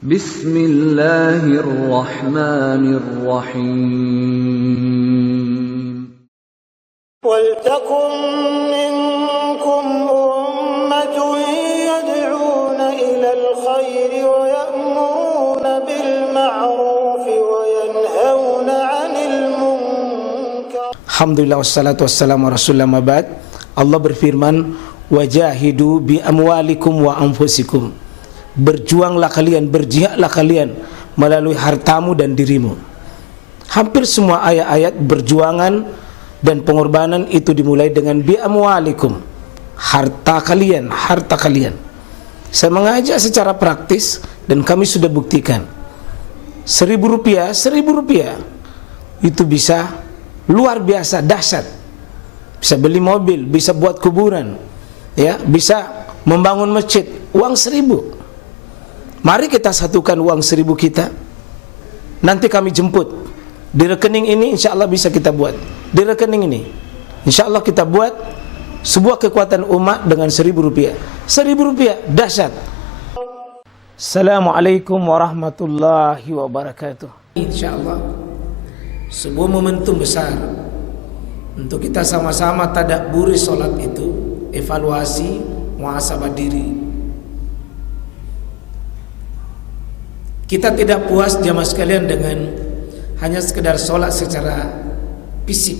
Bismillahirrahmanirrahim. وَلْتَكُنْ مِنْكُمْ أُمَّةٌ يَدْعُونَ إِلَى الْخَيْرِ وَيَأْمُرُونَ بِالْمَعْرُوفِ وَيَنْهَوْنَ عَنِ الْمُنْكَرِ. Alhamdulillah wassalatu wassalamu ala rasulillah mabad. Allah berfirman, wajahidu bi amwalikum wa anfusikum. Berjuanglah kalian, berjihadlah kalian melalui hartamu dan dirimu. Hampir semua ayat-ayat berjuangan dan pengorbanan itu dimulai dengan bi amwalikum, harta kalian, harta kalian. Saya mengajak secara praktis dan kami sudah buktikan. Rp1.000 itu bisa luar biasa dahsyat. Bisa beli mobil, bisa buat kuburan, ya, bisa membangun masjid. Uang 1.000. Mari kita satukan uang 1.000 kita. Nanti kami jemput di rekening ini, insya Allah bisa kita buat. Di rekening ini insya Allah kita buat sebuah kekuatan umat dengan Rp1.000. Rp1.000 dahsyat. Assalamualaikum warahmatullahi wabarakatuh. Insya Allah sebuah momentum besar untuk kita sama-sama tadabburi sholat itu, evaluasi, muhasabah diri. Kita tidak puas jamaah sekalian dengan hanya sekedar sholat secara fisik.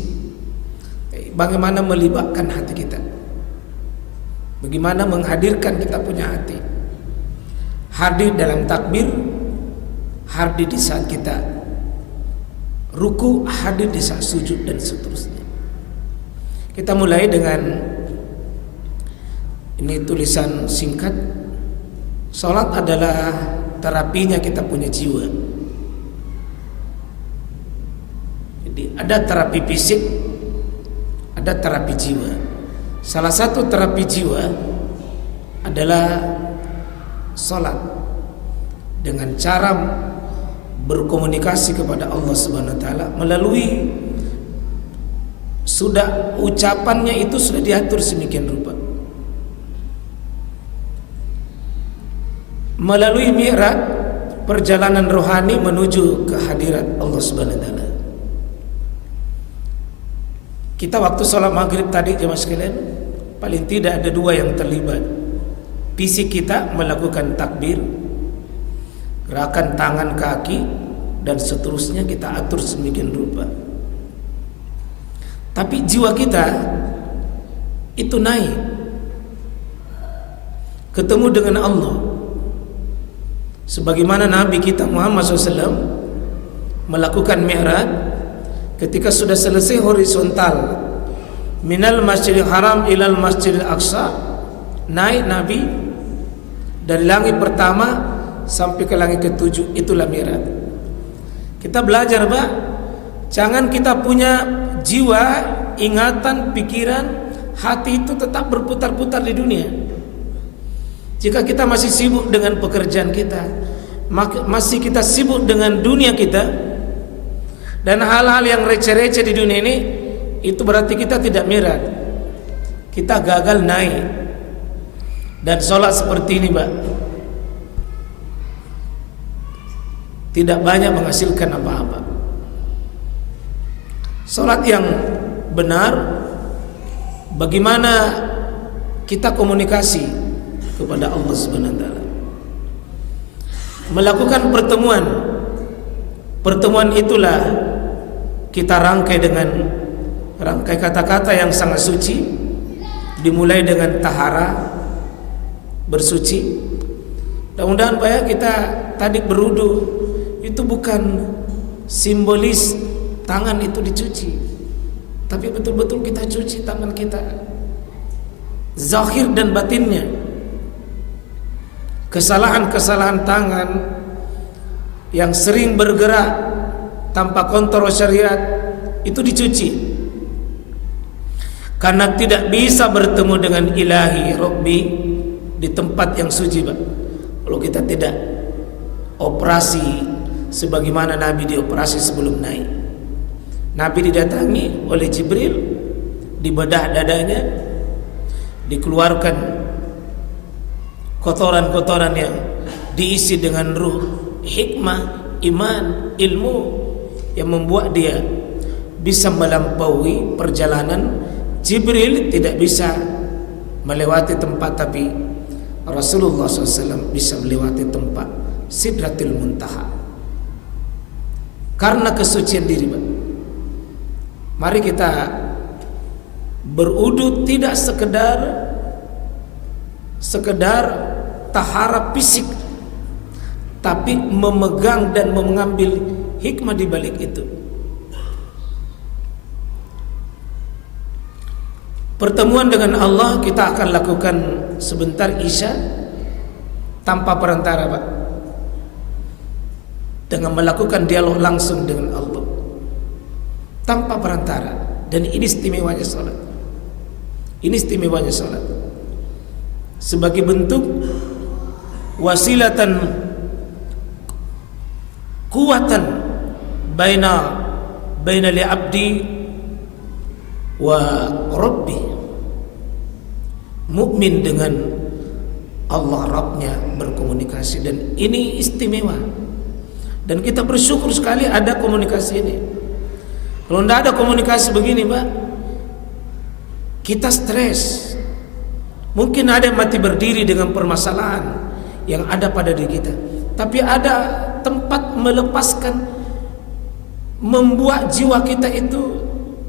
Bagaimana melibatkan hati kita? Bagaimana menghadirkan kita punya hati? Hadir dalam takbir, hadir di saat kita ruku, hadir di saat sujud dan seterusnya. Kita mulai dengan ini tulisan singkat. Sholat adalah terapinya kita punya jiwa. Ada terapi fisik, ada terapi jiwa. Salah satu terapi jiwa adalah salat dengan cara berkomunikasi kepada Allah Subhanahu wa taala melalui sudah ucapannya itu sudah diatur sedemikian rupa. Melalui mi'raj, perjalanan rohani menuju kehadirat Allah Subhanahu wa taala. Kita waktu sholat maghrib tadi jemaah sekalian, paling tidak ada dua yang terlibat. Fisik kita melakukan takbir, gerakan tangan kaki dan seterusnya kita atur sedemikian rupa. Tapi jiwa kita itu naik, ketemu dengan Allah. Sebagaimana Nabi kita Muhammad SAW melakukan mi'raj, ketika sudah selesai horizontal minal masjidil haram ilal masjidil aqsa, naik Nabi dari langit pertama sampai ke langit ke-7, itulah mi'raj. Kita belajar, Pak, jangan kita punya jiwa, ingatan, pikiran, hati itu tetap berputar-putar di dunia. Jika kita masih sibuk dengan pekerjaan kita, masih kita sibuk dengan dunia kita dan hal-hal yang receh-receh di dunia ini, itu berarti kita tidak mi'raj. Kita gagal naik. Dan sholat seperti ini, Pak, tidak banyak menghasilkan apa-apa. Sholat yang benar, bagaimana kita komunikasi kepada Allah Subhanahu wa taala. Melakukan pertemuan. Pertemuan itulah kita rangkai dengan rangkai kata-kata yang sangat suci, dimulai dengan tahara, bersuci. Mudah-mudahan Pak ya, kita tadi berudu itu bukan simbolis tangan itu dicuci, tapi betul-betul kita cuci tangan kita, zahir dan batinnya. Kesalahan-kesalahan tangan yang sering bergerak tanpa kontrol syariat itu dicuci, karena tidak bisa bertemu dengan ilahi Rabbi di tempat yang suci, Pak. Kalau kita tidak operasi sebagaimana Nabi dioperasi sebelum naik. Nabi didatangi oleh Jibril, dibedah dadanya, dikeluarkan kotoran-kotoran yang diisi dengan ruh, hikmah, iman, ilmu yang membuat dia bisa melampaui perjalanan. Jibril tidak bisa melewati tempat, tapi Rasulullah SAW bisa melewati tempat Sidratil Muntaha karena kesucian diri. Mari kita berwudu tidak sekedar taharah fisik, tapi memegang dan mengambil hikmah di balik itu. Pertemuan dengan Allah kita akan lakukan sebentar Isya tanpa perantara, Pak, dengan melakukan dialog langsung dengan Allah tanpa perantara. Dan ini istimewanya salat. Ini istimewanya salat sebagai bentuk wasilatan kuatan baina li abdi wa rabbi. Mukmin dengan Allah Rabbnya berkomunikasi, dan ini istimewa. Dan kita bersyukur sekali ada komunikasi ini. Kalau tidak ada komunikasi begini, Pak, kita stres. Mungkin ada yang mati berdiri dengan permasalahan yang ada pada diri kita, tapi ada tempat melepaskan, membuat jiwa kita itu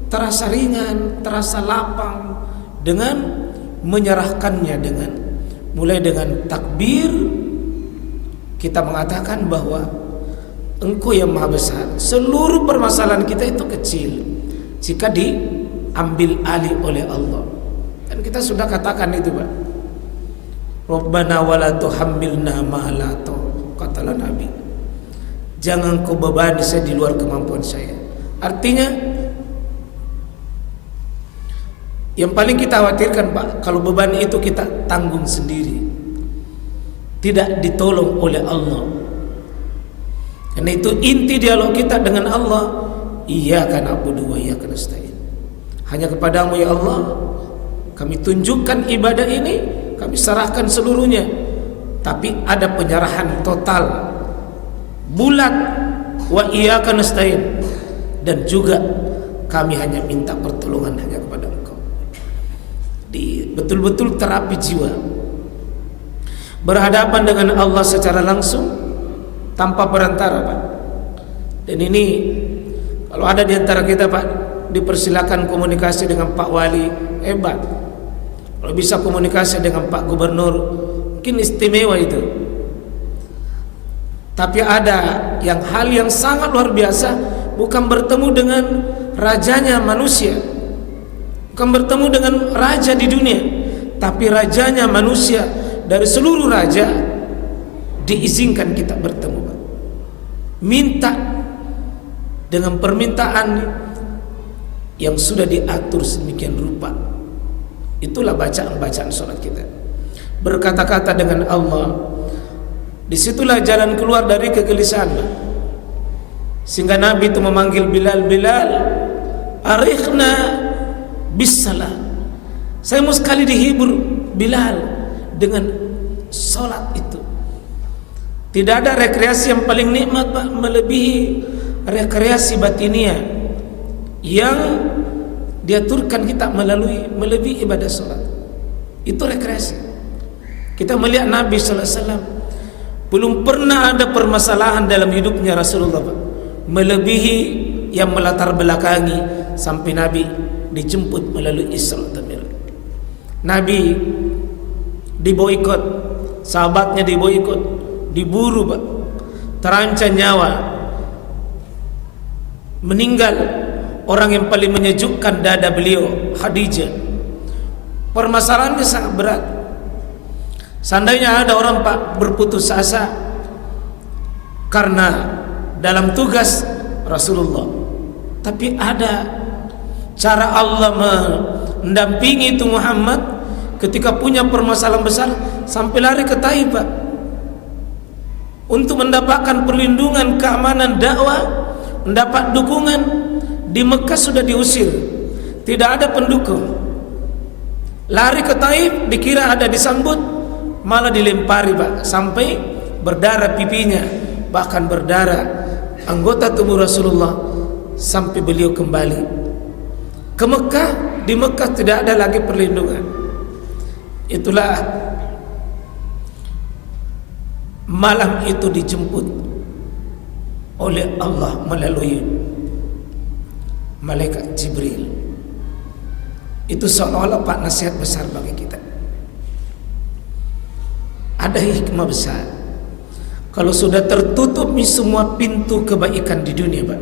terasa ringan, terasa lapang dengan menyerahkannya, dengan mulai dengan takbir kita mengatakan bahwa Engkau yang Maha Besar. Seluruh permasalahan kita itu kecil jika diambil alih oleh Allah. Dan kita sudah katakan itu, Pak. Rabbana wala tuhammilna ma la kata Nabi. Jangan kau bebani saya di luar kemampuan saya. Artinya yang paling kita khawatirkan, Pak, kalau beban itu kita tanggung sendiri, tidak ditolong oleh Allah. Karena itu inti dialog kita dengan Allah, iyyaka na'budu wa iyyaka nasta'in. Hanya kepadamu ya Allah kami tunjukkan ibadah ini, kami serahkan seluruhnya. Tapi ada penyerahan total, bulat, wa iyyaka nasta'in, dan juga kami hanya minta pertolongan hanya kepada Engkau. Betul-betul terapi jiwa, berhadapan dengan Allah secara langsung tanpa perantara, Pak. Dan ini kalau ada di antara kita, Pak, dipersilakan komunikasi dengan Pak Wali, hebat. Kalau bisa komunikasi dengan Pak Gubernur, mungkin istimewa itu. Tapi ada hal yang sangat luar biasa, bukan bertemu dengan rajanya manusia, bukan bertemu dengan raja di dunia, tapi rajanya manusia. Dari seluruh raja diizinkan kita bertemu, Pak. Minta dengan permintaan yang sudah diatur sedemikian rupa. Itulah bacaan-bacaan sholat kita. Berkata-kata dengan Allah. Disitulah jalan keluar dari kegelisahan, Pak. Sehingga Nabi itu memanggil Bilal, Bilal, arikhna bisalah. Saya mau sekali dihibur, Bilal, dengan sholat itu. Tidak ada rekreasi yang paling nikmat, Pak, melebihi rekreasi batiniah yang diaturkan kita melebihi ibadah sholat. Itu rekreasi. Kita melihat Nabi sallallahu alaihi wasallam, belum pernah ada permasalahan dalam hidupnya Rasulullah, Pak, melebihi yang melatar belakangi sampai Nabi dijemput melalui Isra dan Mi'raj. Nabi diboikot, sahabatnya diboikot, diburu, Pak, terancam nyawa, meninggal orang yang paling menyejukkan dada beliau, Khadijah. Permasalahannya sangat berat. Seandainya ada orang, Pak, berputus asa karena dalam tugas Rasulullah, tapi ada cara Allah mendampingi itu Muhammad ketika punya permasalahan besar sampai lari ke Taif, Pak, untuk mendapatkan perlindungan, keamanan dakwah, mendapat dukungan. Di Mekah sudah diusir, tidak ada pendukung. Lari ke Taif, dikira ada disambut, malah dilempari, Pak, sampai berdarah pipinya, bahkan berdarah anggota tubuh Rasulullah, sampai beliau kembali ke Mekah. Di Mekah tidak ada lagi perlindungan. Itulah malam itu dijemput oleh Allah melalui malaikat Jibril. Itu seolah-olah Pak nasihat besar bagi kita. Ada hikmah besar. Kalau sudah tertutup semua pintu kebaikan di dunia, Pak,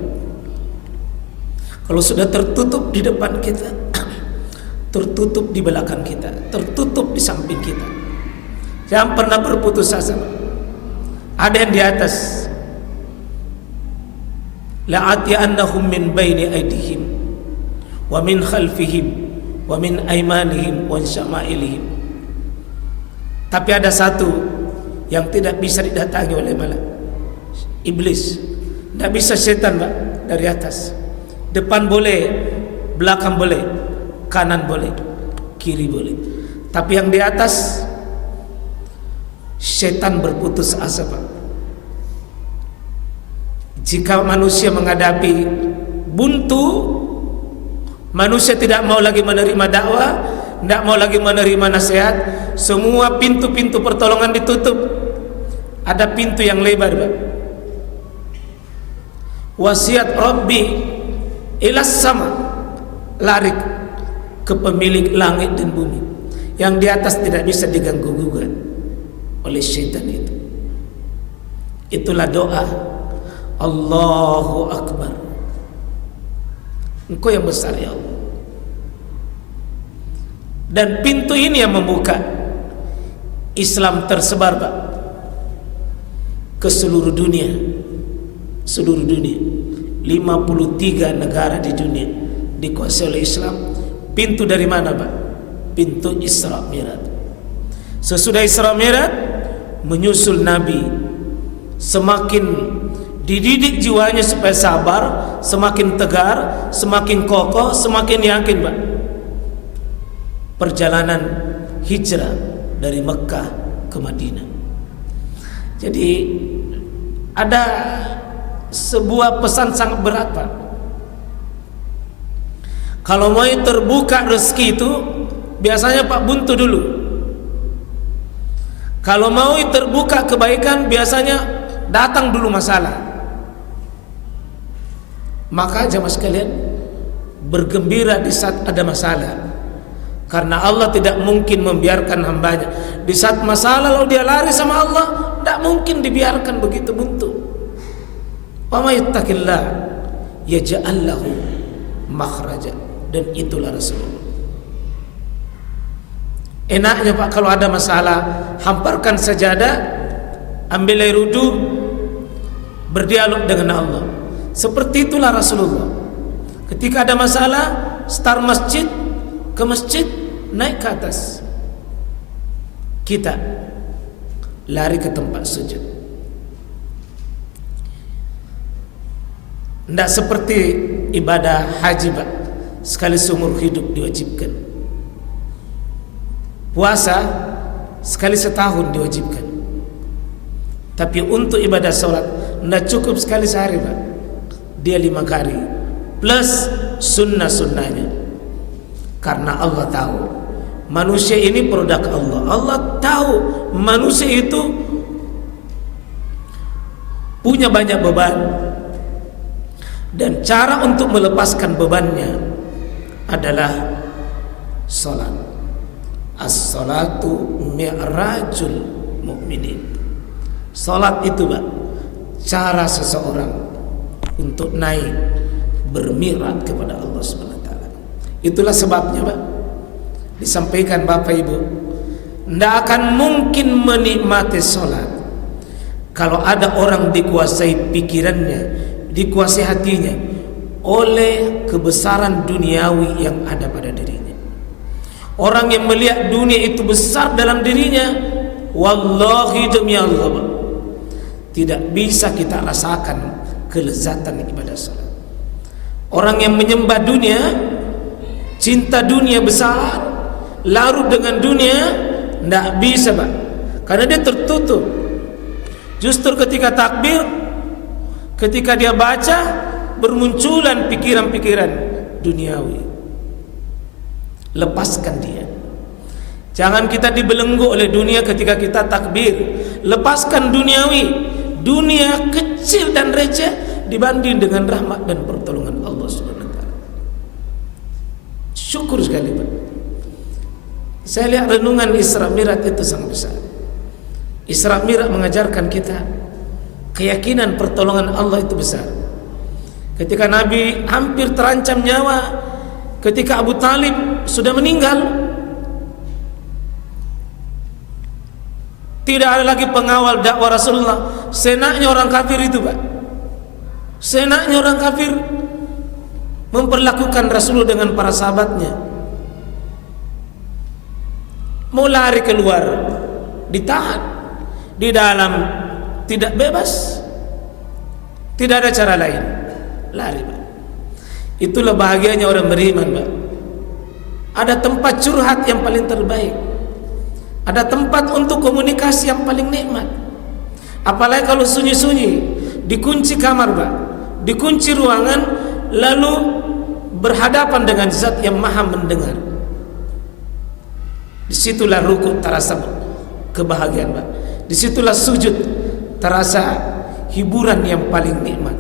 kalau sudah tertutup di depan kita, tertutup di belakang kita, tertutup di samping kita, jangan pernah berputus asa, Pak. Ada yang di atas. La'atiyannahum min baini aydihim wa min khalfihim wa min aymanihim wa syama'ilihim. Tapi ada satu yang tidak bisa didatangi oleh malaikat, iblis. Tidak bisa setan, Pak, dari atas. Depan boleh, belakang boleh, kanan boleh, kiri boleh. Tapi yang di atas, setan berputus asa, Pak. Jika manusia menghadapi buntu, manusia tidak mau lagi menerima dakwah, tidak mau lagi menerima nasihat, semua pintu-pintu pertolongan ditutup. Ada pintu yang lebar, Pak. Wasiat Rabbi ilas sama, lari ke pemilik langit dan bumi. Yang di atas tidak bisa diganggu-gugat oleh syaitan itu. Itulah doa Allahu Akbar. Engkau yang besar ya Allah. Dan pintu ini yang membuka Islam tersebar, Pak, ke seluruh dunia. Seluruh dunia, 53 negara di dunia dikuasai oleh Islam. Pintu dari mana, Pak? Pintu Isra Mi'raj. Sesudah Isra Mi'raj menyusul Nabi, semakin dididik jiwanya supaya sabar, semakin tegar, semakin kokoh, semakin yakin, Pak. Perjalanan hijrah dari Mekah ke Madinah. Jadi ada sebuah pesan sangat berat, Pak. Kalau mau terbuka rezeki itu biasanya, Pak, buntu dulu. Kalau mau terbuka kebaikan biasanya datang dulu masalah. Maka jemaah sekalian, bergembira di saat ada masalah, karena Allah tidak mungkin membiarkan hambanya di saat masalah lalu dia lari sama Allah. Tidak mungkin dibiarkan begitu buntu. Wa may yattaqillah yaj'al lahu makhraja. Dan itulah Rasulullah. Enaknya, Pak, kalau ada masalah, hamparkan sajadah, ambil air wudu, berdialog dengan Allah. Seperti itulah Rasulullah. Ketika ada masalah, start masjid, ke masjid, naik ke atas, kita lari ke tempat sujud. Tidak seperti ibadah haji, Pak, sekali seumur hidup diwajibkan. Puasa sekali setahun diwajibkan. Tapi untuk ibadah sholat tidak cukup sekali sehari, Pak. Dia 5 kali plus sunnah-sunnahnya. Karena Allah tahu manusia ini produk Allah. Allah tahu manusia itu punya banyak beban, dan cara untuk melepaskan bebannya adalah salat. As-salatu mi'rajul mu'minin. Salat itu, Pak, cara seseorang untuk naik bermi'raj kepada Allah SWT. Itulah sebabnya, Pak, disampaikan Bapak Ibu, tidak akan mungkin menikmati salat kalau ada orang dikuasai pikirannya, dikuasai hatinya oleh kebesaran duniawi yang ada pada dirinya. Orang yang melihat dunia itu besar dalam dirinya, wallahi demi Allah, tidak bisa kita rasakan kelezatan ibadah salat. Orang yang menyembah dunia, cinta dunia besar, larut dengan dunia, tidak bisa, Pak, karena dia tertutup. Justru ketika takbir, ketika dia baca, bermunculan pikiran-pikiran duniawi. Lepaskan dia. Jangan kita dibelenggu oleh dunia ketika kita takbir. Lepaskan duniawi. Dunia kecil dan receh dibanding dengan rahmat dan pertolongan Allah Subhanahu wa taala. Syukur sekali, Pak. Saya lihat renungan Isra Mi'raj itu sangat besar. Isra Mi'raj mengajarkan kita keyakinan pertolongan Allah itu besar. Ketika Nabi hampir terancam nyawa, ketika Abu Talib sudah meninggal, tidak ada lagi pengawal dakwah Rasulullah. Senaknya orang kafir itu, Pak. Senaknya orang kafir memperlakukan Rasulullah dengan para sahabatnya. Mau lari keluar, ditahan. Di dalam tidak bebas. Tidak ada cara lain, lari, Pak. Itulah bahagianya orang beriman, Pak. Ada tempat curhat yang paling terbaik. Ada tempat untuk komunikasi yang paling nikmat. Apalagi kalau sunyi-sunyi, dikunci kamar, Pak, dikunci ruangan, lalu berhadapan dengan zat yang maha mendengar. Disitulah rukuk terasa kebahagiaan, Pak. Disitulah sujud terasa hiburan yang paling nikmat.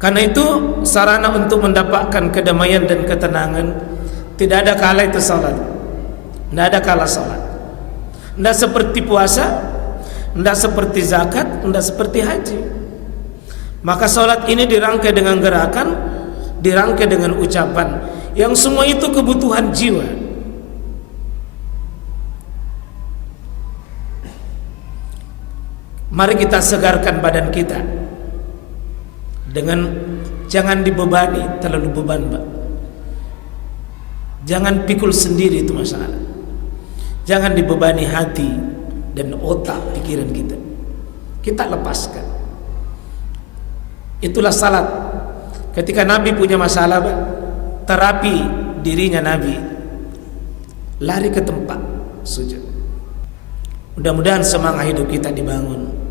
Karena itu sarana untuk mendapatkan kedamaian dan ketenangan, tidak ada kalah itu salat. Tidak ada kalah salat. Tidak seperti puasa, tidak seperti zakat, tidak seperti haji. Maka salat ini dirangkai dengan gerakan, dirangkai dengan ucapan, yang semua itu kebutuhan jiwa. Mari kita segarkan badan kita dengan jangan dibebani terlalu beban, Pak. Jangan pikul sendiri, itu masalah. Jangan dibebani hati dan otak pikiran kita. Kita lepaskan. Itulah salat. Ketika Nabi punya masalah, Pak, terapi dirinya Nabi, lari ke tempat sujud. Mudah-mudahan semangat hidup kita dibangun.